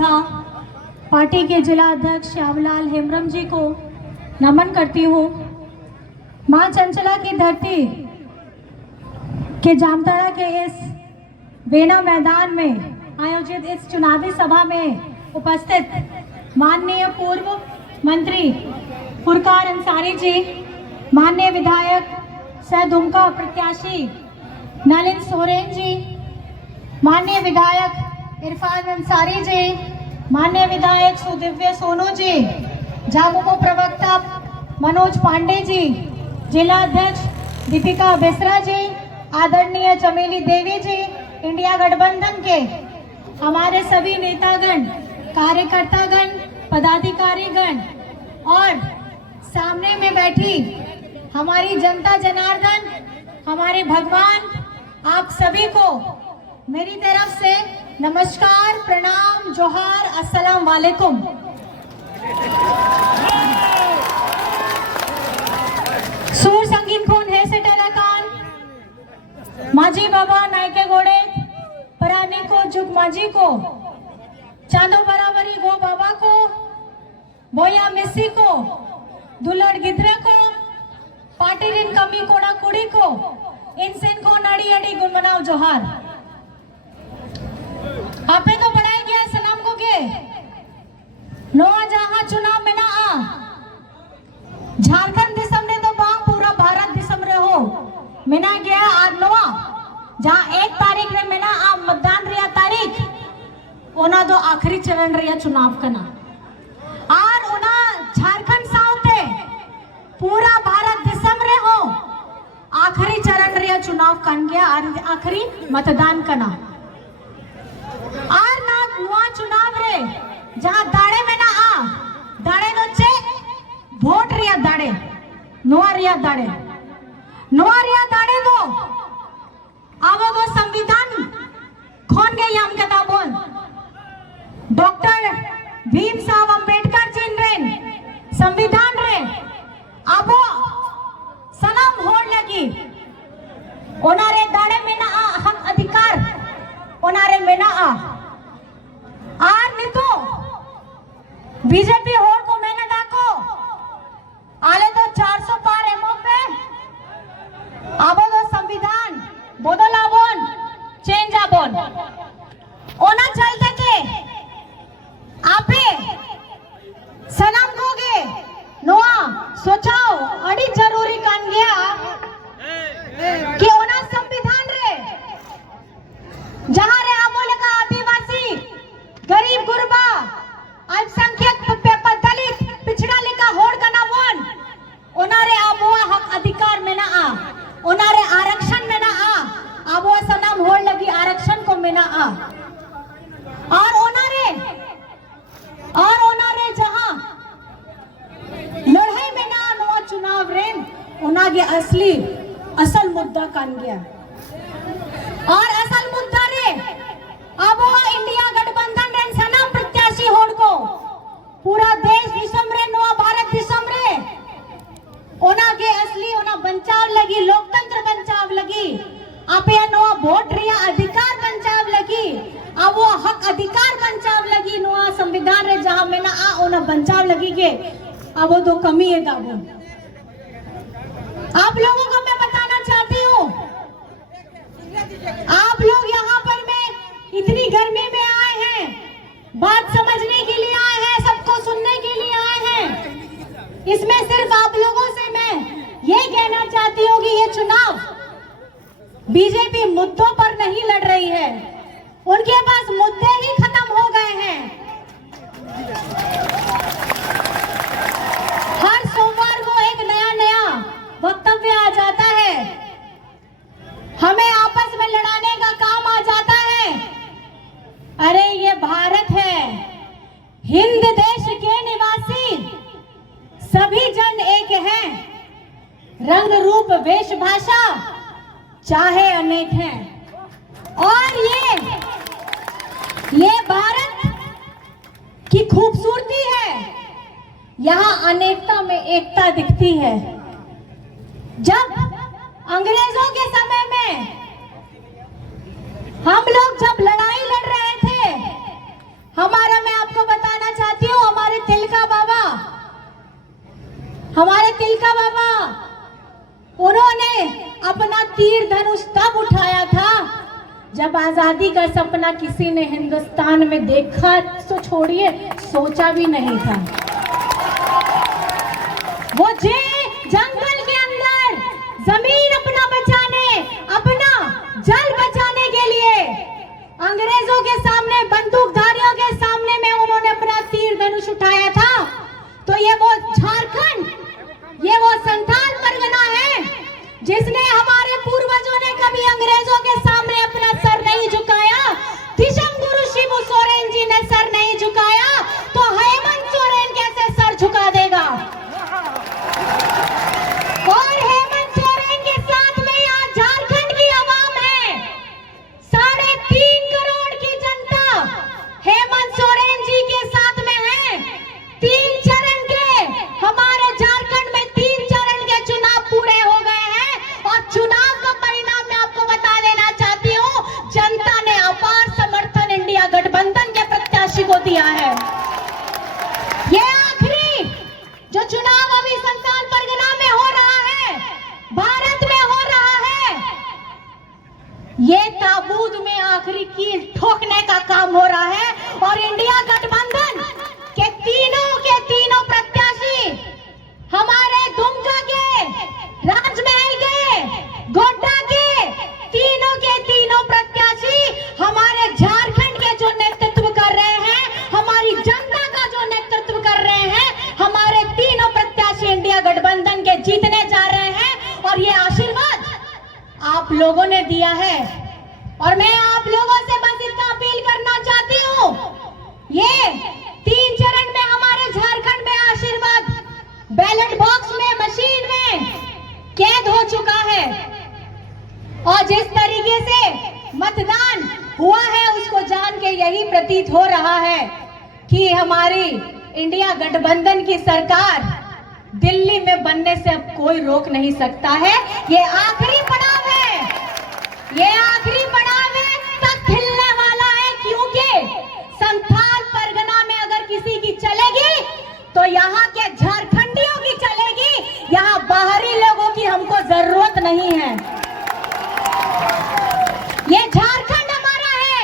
योद्धा पार्टी के जिला अध्यक्ष श्यामलाल हेम्ब्रम जी को नमन करती हूँ। माँ चंचला की धरती के जामताड़ा के इस वेना मैदान में आयोजित इस चुनावी सभा में उपस्थित माननीय पूर्व मंत्री फुरकान अंसारी जी, माननीय विधायक सह दुमका प्रत्याशी नलिन सोरेन जी, माननीय विधायक इरफान अंसारी जी, माननीय विधायक सुदिव्य सोनू जी, झामुमो प्रवक्ता मनोज पांडे जी, जिला अध्यक्ष दीपिका बेसरा जी, आदरणीय चमेली देवी जी, इंडिया गठबंधन के हमारे सभी नेतागण, कार्यकर्तागण, पदाधिकारीगण और सामने में बैठी हमारी जनता जनार्दन, हमारे भगवान, आप सभी को मेरी तरफ से नमस्कार, प्रणाम, जोहार, अस्सलाम वालेकुम। सूर संगीन खून है से टेराकान माझी बाबा नायके गोड़े परानी को जुग माझी को चांदो बराबरी गो बाबा को बोया मिस्सी को दुलड़ गिद्रे को पाटिरिन कमी कोड़ा कुड़ी को इनसेन को नड़ी अड़ी गुनमनाव जोहार। आपे तो बढ़ाया गया सलाम को के नोआ जहां चुनाव में ना आ झारखंड दिसम ने तो बांग पूरा भारत दिसम रे हो मिना गया आज नोआ जहां 1 तारीख रे मिना आ मतदान रिया तारीख ओना तो आखिरी चरण रिया चुनाव कना और ओना झारखंड साउते पूरा भारत दिसम रे हो आखिरी चरण रिया चुनाव कन गया और आखिरी मतदान कना और ना नुआ चुनाव रे जहां दाड़े में ना आ दाड़े नोचे वोट रिया दाड़े नुआ रिया दाड़े दो आवो दो संविधान खोन गई हम कदा बोल डॉक्टर भीम साहब अंबेडकर जी रे संविधान रे आबो सलाम होड़ लगी ओनारे दाड़े में ना आ हक अधिकार ओनारे में ना आ आर नहीं तो बीजेपी होड़ को मैंने डाको आले तो 400 पार एमओ पे आबो तो संविधान बदल आबोन चेंज आबोन ओना चलते के आपे सलाम कोगे नोआ सोचाओ अड़ी जरूरी कान गया कि ओना संविधान रे जहां रे आबोले का आदिवासी गरीब गुरबा अल्पसंख्यक दलित पिछड़ा लिखा होड़ का नामोन ओनारे आबोआ हक अधिकार में ना आ ओनारे आरक्षण में ना आ आबोआ सनाम होड़ लगी आरक्षण को में ना आ और ओनारे जहां लड़ाई में ना नवा चुनाव रेन ओनागे असली असल मुद्दा कान गया और असल मुद्दा रे आबोआ इंडिया गठबंधन रे सनाम प्रत्याशी होड़ को पूरा देश दिसम रे नवा भारत दिसम रे ओना के असली ओना बचाव लगी लोकतंत्र बचाव लगी आपे नवा वोट रिया अधिकार बचाव लगी अब वो हक अधिकार बचाव लगी नवा संविधान रे जहां में ना आ ओना बचाव लगी के अब वो तो कमी है दाबो। आप लोगों को मैं बताना चाहती हूँ आप लोग यहाँ पर में इतनी गर्मी में आए हैं, बात समझने के लिए आए हैं, सबको सुनने के लिए आए हैं। इसमें सिर्फ आप लोगों से मैं ये कहना चाहती हूँ कि ये चुनाव बीजेपी मुद्दों पर नहीं लड़ रही है, उनके पास मुद्दे ही खत्म हो गए हैं। हर सोमवार को एक नया वक्तव्य आ जाता है, हमें आपस में लड़ाने का काम आ जाता है। अरे ये भारत है, हिंद देश के निवासी सभी जन एक हैं, रंग रूप वेशभाषा चाहे अनेक हैं और ये भारत की खूबसूरती है, यहाँ अनेकता में एकता दिखती है। जब अंग्रेजों के समय में हम लोग जब लड़ाई लड़ रहे थे, हमारा में तिलका बाबा, हमारे तिलका बाबा, उन्होंने अपना तीर धनुष तब उठाया था जब आजादी का सपना किसी ने हिंदुस्तान में देखा तो छोड़िए, सोचा भी नहीं था। वो जंगल के अंदर जमीन अपना बचाने, अपना जल बचाने के लिए अंग्रेजों के सामने, बंदूकधारियों के सामने में उन्होंने अपना तीर धनुष उठाया था। तो ये वो झारखंड, ये वो संथाल परगना है जिसने, हमारे पूर्वजों ने कभी अंग्रेजों के सामने अपना सर नहीं झुकाया। दिशम गुरु शिबू सोरेन जी ने सर नहीं झुकाया, तो हेमंत सोरेन कैसे सर झुका देगा? और हेमंत सोरेन के साथ में यहाँ झारखंड की आवाम है, 3.5 करोड़ की जनता हेमंत सोरेन जी के साथ में है। 3 चरण के, हमारे झारखंड में 3 चरण के चुनाव पूरे हो गए हैं और चुनाव का परिणाम मैं आपको बता देना चाहती हूँ, जनता ने अपार समर्थन इंडिया गठबंधन के प्रत्याशी को दिया है। ये आखिरी जो चुनाव अभी संथाल परगना में हो रहा है, भारत में हो रहा है, ये ताबूत में आखिरी कील ठोकने का काम हो रहा है। और इंडिया गठबंधन के तीनों प्रत्याशी, हमारे दुमका के, राजमहल के, गोड्डा के तीनों प्रत्याशी हमारे झारखंड के जो नेतृत्व कर रहे हैं, हमारी जनता का जो नेतृत्व कर रहे हैं, हमारे तीनों प्रत्याशी इंडिया गठबंधन के जीतने जा रहे हैं। और ये आशीर्वाद आप लोगों ने दिया है और मैं आप लोगों से बस इतना अपील करना चाहती हूँ, ये 3 चरण में हमारे झारखंड में आशीर्वाद बैलेट बॉक्स में, मशीन में कैद हो चुका है। और जिस तरीके से मतदान हुआ है उसको जान के यही प्रतीत हो रहा है कि हमारी इंडिया गठबंधन की सरकार दिल्ली में बनने से अब कोई रोक नहीं सकता है। ये आखिरी पड़ाव है, ये आखिरी पड़ाव है, तब हिलने वाला है, क्योंकि संथाल परगना में अगर किसी की चलेगी तो यहाँ के झारखंडियों की चलेगी, यहाँ बाहरी लोगों की हमको जरूरत नहीं है। ये झारखंड हमारा है,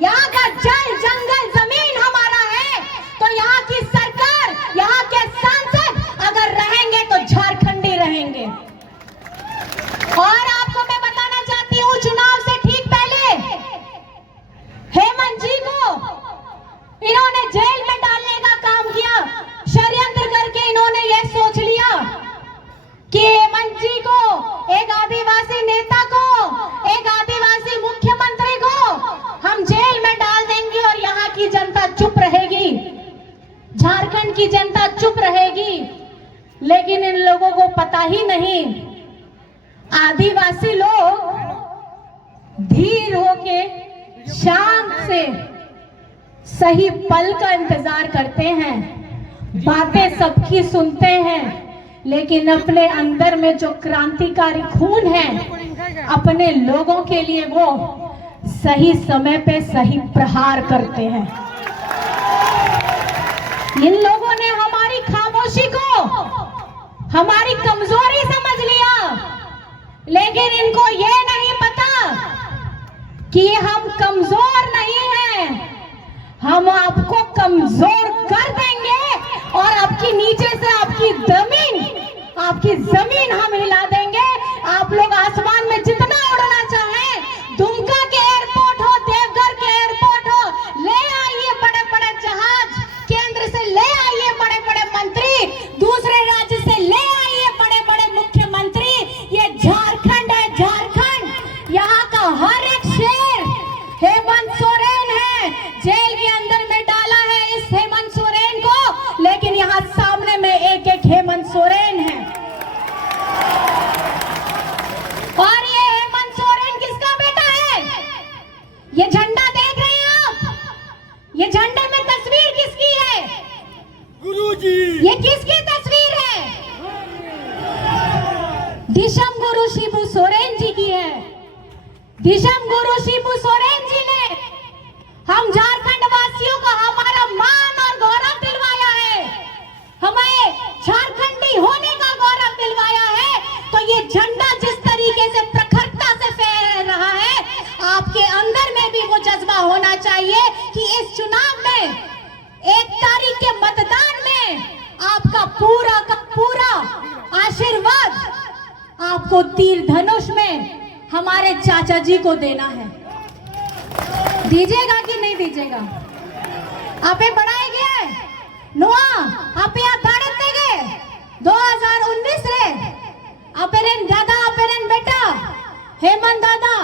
यहाँ का जल, जंगल, जमीन हमारा है, तो यहाँ की सरकार, यहाँ के सांसद अगर रहेंगे तो झारखंडी रहेंगे। और आपको मैं बताना चाहती हूँ, चुनाव से ठीक पहले हेमंत जी को इन्होंने जेल में डालने का काम किया। षड्यंत्र करके इन्होंने ये सोच लिया कि हेमंत जी को, एक आदिवासी नेता को, एक आदिवासी मुख्यमंत्री को हम जेल में डाल देंगे और यहाँ की जनता चुप रहेगी, झारखंड की जनता चुप रहेगी। लेकिन इन लोगों को पता ही नहीं, आदिवासी लोग धीर होके, शांत से सही पल का इंतजार करते हैं, बातें सबकी सुनते हैं, लेकिन अपने अंदर में जो क्रांतिकारी खून है, अपने लोगों के लिए वो सही समय पे सही प्रहार करते हैं। इन लोगों ने हमारी खामोशी को हमारी कमजोरी समझ लिया, लेकिन इनको ये नहीं पता कि हम कमजोर नहीं हैं, हम आपको कमजोर कर देंगे और आपकी नीचे से आपकी जमीन हम हिला देंगे। आप लोग आसमान में जितना उड़ना चाहें, दुमका के एयरपोर्ट हो, देवघर के एयरपोर्ट हो, ले आइए बड़े बड़े जहाज, केंद्र से ले आइए बड़े बड़े मंत्री, दूसरे राज्य से ले आइए बड़े बड़े मुख्यमंत्री। ये झारखंड है, झारखंड, यहाँ का हर एक शेर हेमंत सोरेन है। जेल के अंदर में डाला है इस हेमंत सोरेन को, लेकिन यहाँ सामने में एक एक हेमंत सोरेन है। और ये हेमंत सोरेन किसका बेटा है? ये झंडा देख रहे हैं आप, ये झंडे में तस्वीर किसकी है? गुरुजी। ये किसकी तस्वीर है? दिशम गुरु शिबू सोरेन जी की है। दिशम गुरु शिबू सोरेन जी ने हम झारखंड वासियों को हमारा मान और गौरव दिलवाया है। है 1 तारीख के मतदान में आपका पूरा का पूरा आशीर्वाद आपको तीर धनुष में हमारे चाचा जी को देना है। दीजिएगा कि नहीं दीजिएगा? आपे बढ़ाए गए नुआ आप यहाँ दाड़त देगे 2019 रे अपेरन दादा अपेरन बेटा हेमंत दादा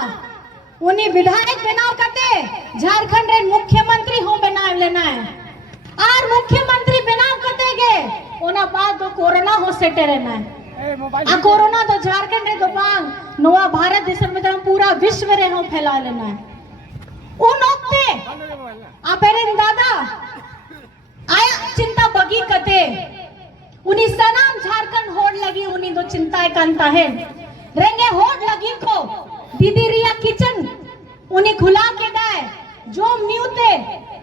उन्हीं विधायक बनाव करते झारखंड रे मुख्यमंत्री हो बनाव लेना है और मुख्यमंत्री बनाव करते गे ओना बाद तो कोरोना हो सेटे रहना है आ कोरोना तो झारखंड रे तो बांग नोआ भारत देश में तो पूरा विश्व रे हो फैला लेना है उन ओक्ते अपेरन दादा आया चिंता बगी कते उन्हीं सनाम झारखंड होड़ लगी उन्हीं दो चिंताएं कंता है रेंगे होड़ लगी को दीदी रिया किचन उन्हीं खुला के दाए जो म्यूते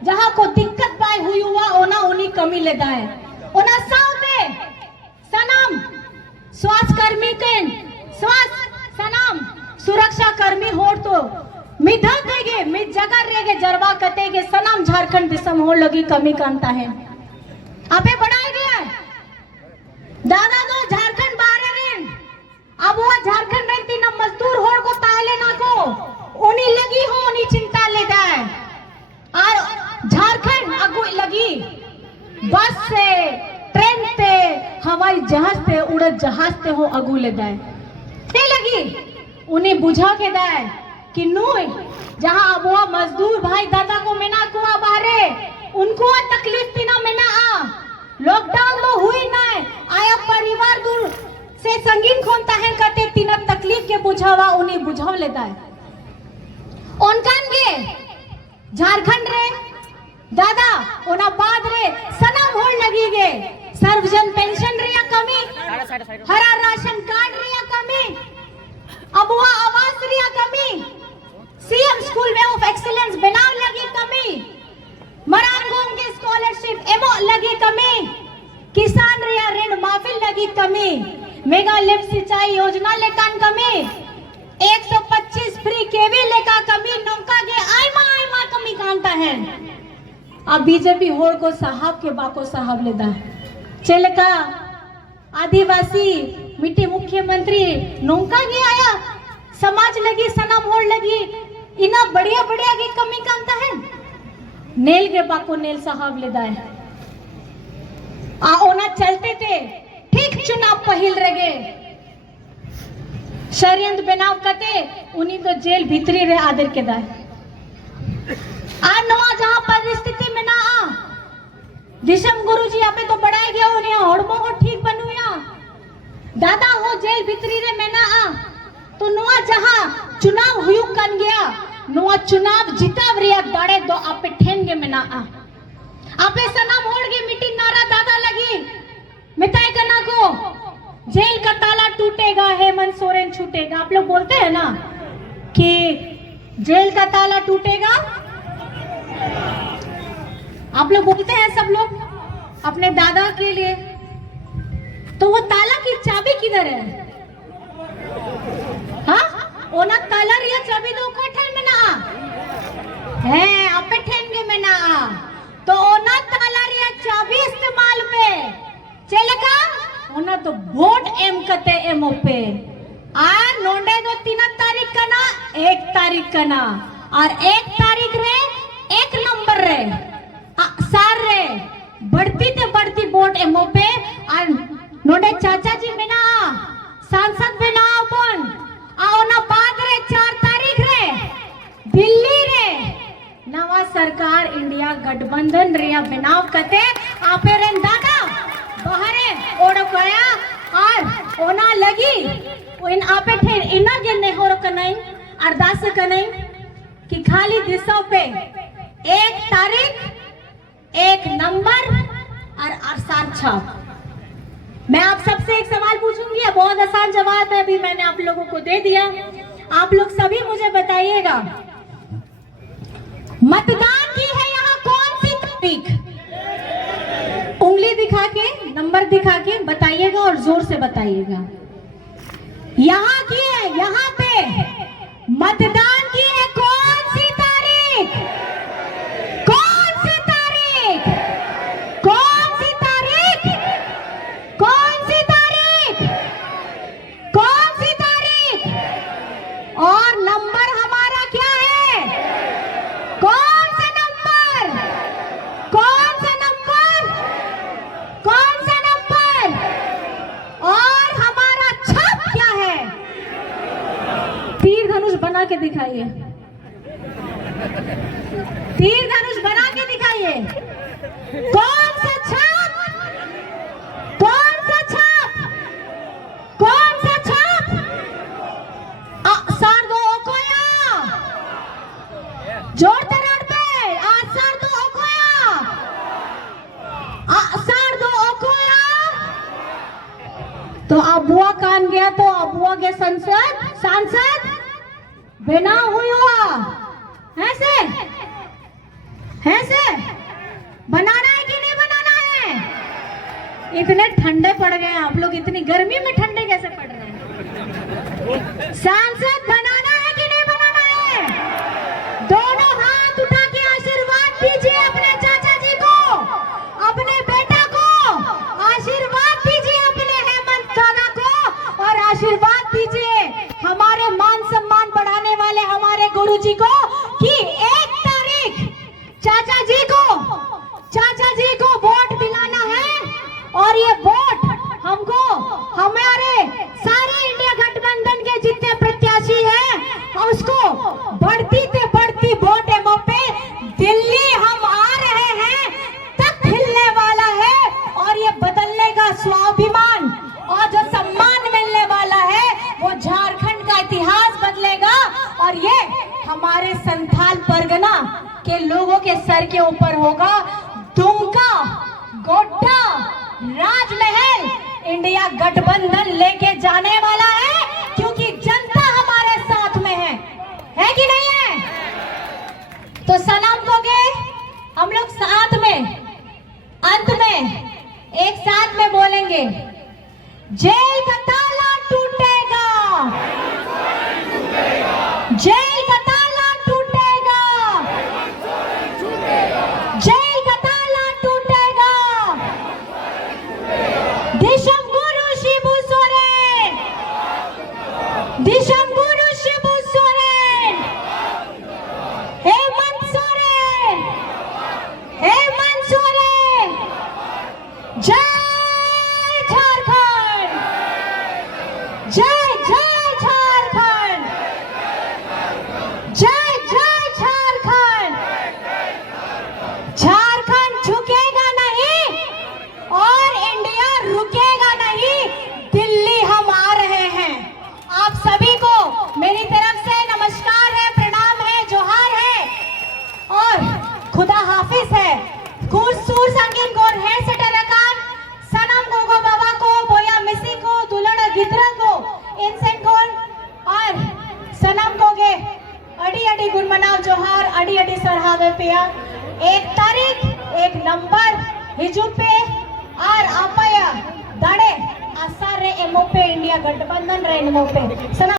जहां को दिक्कत पाए हुई हुआ ओना उन्हीं कमी ले दाए ओना साउते सनाम स्वास्थ्य कर्मी के स्वास्थ्य सनाम सुरक्षा कर्मी होड़ तो मिधा देगे मिध जगह रेगे जरवा कतेगे सनाम झारखंड दिसम होड़ लगी कमी कांता है आपे बढ़ाए गया दादा तो झारखंड बाहर रेन अब वो झारखंड रहती ना मजदूर होड़ को ताले ना को उन्हीं लगी हो उन्हीं चिंता ले जाए और झारखंड अगु लगी बस से ट्रेन से हवाई जहाज से उड़द जहाज से हो अगु ले जाए ते लगी उन्हें बुझा के दाए कि नूई जहां अब वो मजदूर भाई दादा को मेना कुआ बाहरे उनको तकलीफ थी ना मेना आ लॉकडाउन तो हुई ना आया परिवार दूर से संगीन खोनता है कहते तीन तकलीफ के बुझावा उन्हें बुझाव लेता है उनकान गे झारखंड रे दादा ओना बाद रे सनम होड़ लगी गे सर्वजन पेंशन रे कमी हरा राशन कार्ड रे कमी अबुआ आवास रे कमी CM school way of excellence बनाव लगी कमी मरानगोम के स्कॉलरशिप एमो लगी कमी किसान रे ऋण माफी लगी कमी मेगा लिफ्ट सिंचाई योजना लेकान कमी 125 फ्री केवी लेका कमी नौका के आयमा कमी कांता है अब बीजेपी होड़ को साहब के बाको साहब लेदा चलका आदिवासी मिट्टी मुख्यमंत्री नौका के आया समाज लगी सनम होड़ लगी इना बढ़िया बढ़िया की कमी कांता है नेल के बाको नेल साहब लेदा है आ ओना चलते थे ठीक चुनाव पहिल रगे षड्यंत्र बनाव कते उन्हीं तो जेल भीतरी रे आदर के दाए आ नवा जहां परिस्थिति में ना आ दिशम गुरुजी आपे तो बढ़ाए गया उन्हें हड़मो को ठीक बनूया दादा हो जेल भीतरी रे में ना आ तो नवा जहां चुनाव हुयु कन गया नवा चुनाव जिताव रिया दाड़े दो आपे ठेंगे में ना आ आपे सनाम होड़ के मिट्टी नारा दादा लगी मिताई कना को जेल का ताला टूटेगा हेमंत सोरेन छूटेगा आप लोग बोलते हैं ना कि जेल का ताला टूटेगा आप लोग बोलते हैं सब लोग अपने दादा के लिए तो वो ताला की चाबी किधर है हाँ ओना ताला रिया चाबी दो को ठेन में ना है आपे ठेन में ना तो ओना ताला रिया चाबी इस्तेमाल पे चलेगा ओना तो वोट एम कते एमओ पे आ नोंडे दो 3 तारीख का ना 1 तारीख का ना और 1 तारीख रे 1 नंबर रे सार रे बढ़ती ते बढ़ती वोट एमओ पे और नोंडे चाचा जी में ना सांसद में ना अपन आ ओना बाद रे 4 तारीख रे दिल्ली रे नवा सरकार इंडिया गठबंधन रिया बनाव कते आपे रे दादा बाहरे ओड़ो गया और ओना लगी इन आपे थे इना के नहीं हो कनाई अरदास कनाई कि खाली दिशा पे 1 तारीख 1 नंबर और सार छाप मैं आप सबसे एक सवाल पूछूंगी बहुत आसान जवाब है अभी मैंने आप लोगों को दे दिया आप लोग सभी मुझे बताइएगा मतदान की है यहाँ कौन सी तारीख उंगली दिखा के नंबर दिखा के बताइएगा और जोर से बताइएगा यहाँ की है यहाँ पे मतदान की है कौन सी तारीख दिखाइए, तीर धनुष बना के दिखाइए। कौन सा छाप, कौन सा छाप, कौन सा छाप? आसार दो ओकोया, जोर तरार पे आसार दो ओकोया, आसार दो ओकोया। तो अबुआ कान गया तो अबुआ के सांसद बिना हुआ ऐसे ऐसे बनाना है कि नहीं बनाना है? इतने ठंडे पड़ गए आप लोग, इतनी गर्मी में ठंडे कैसे पड़ रहे हैं? सांसद बनाना है कि नहीं बनाना है? दोनों हाथ उठा के आशीर्वाद दीजिए अपने चाचा जी को, अपने बेटा को आशीर्वाद दीजिए, अपने हेमंत काका को, और आशीर्वाद दीजिए हमारे मान सम्मान बढ़ाने वाले हमारे गुरुजी को कि 1 तारीख चाचा जी को वोट दिलाना है। और ये वोट हमको, हमारे सारे इंडिया गठबंधन के जितने प्रत्याशी हैं उसको बढ़ती से बढ़ती वोट पे दिल्ली हम आ रहे हैं तक हिलने वाला है। और ये बदलने का स्वाभिमान और जो सम्मान मिलने वाला है वो झारखंड का इतिहास बदलेगा। और ये हमारे संथाल परगना के लोगों के सर के ऊपर होगा। दुमका, गोड्डा, राजमहल इंडिया गठबंधन लेके जाने वाला है, क्योंकि जनता हमारे साथ में है कि नहीं है? तो सलाम दोगे हम लोग साथ में, अंत में एक साथ में बोलेंगे, जेल का ताला टूटेगा, जेल का ताला टूटेगा, जेल का ताला टूटेगा। दिशम गुरु शिबू सोरेन, दिशम गुरु शिबू सोरेन, हेमंत सोरेन, हेमंत सोरेन। जय झारखंड, जय जय झारखंड, जय जय झारखंड। झारखंड झुकेगा नहीं और इंडिया रुकेगा नहीं। दिल्ली हम आ रहे हैं। आप सभी को मेरी तरफ से नमस्कार है, प्रणाम है, जोहार है और खुदा हाफिज है। सूर संगीन गोर है सेटरकान सनम गोगो बाबा को, बोया मिसी को, दुलड़ गिद्र को, इनसेन कोन और सनम गोगे अड़ी अड़ी गुण मनाव जोहार, अड़ी अड़ी सरहावे पिया। 1 तारीख 1 नंबर हिजू पे और आपया दड़े आसार रे एमओ पे इंडिया गठबंधन रे एमओ पे सनम।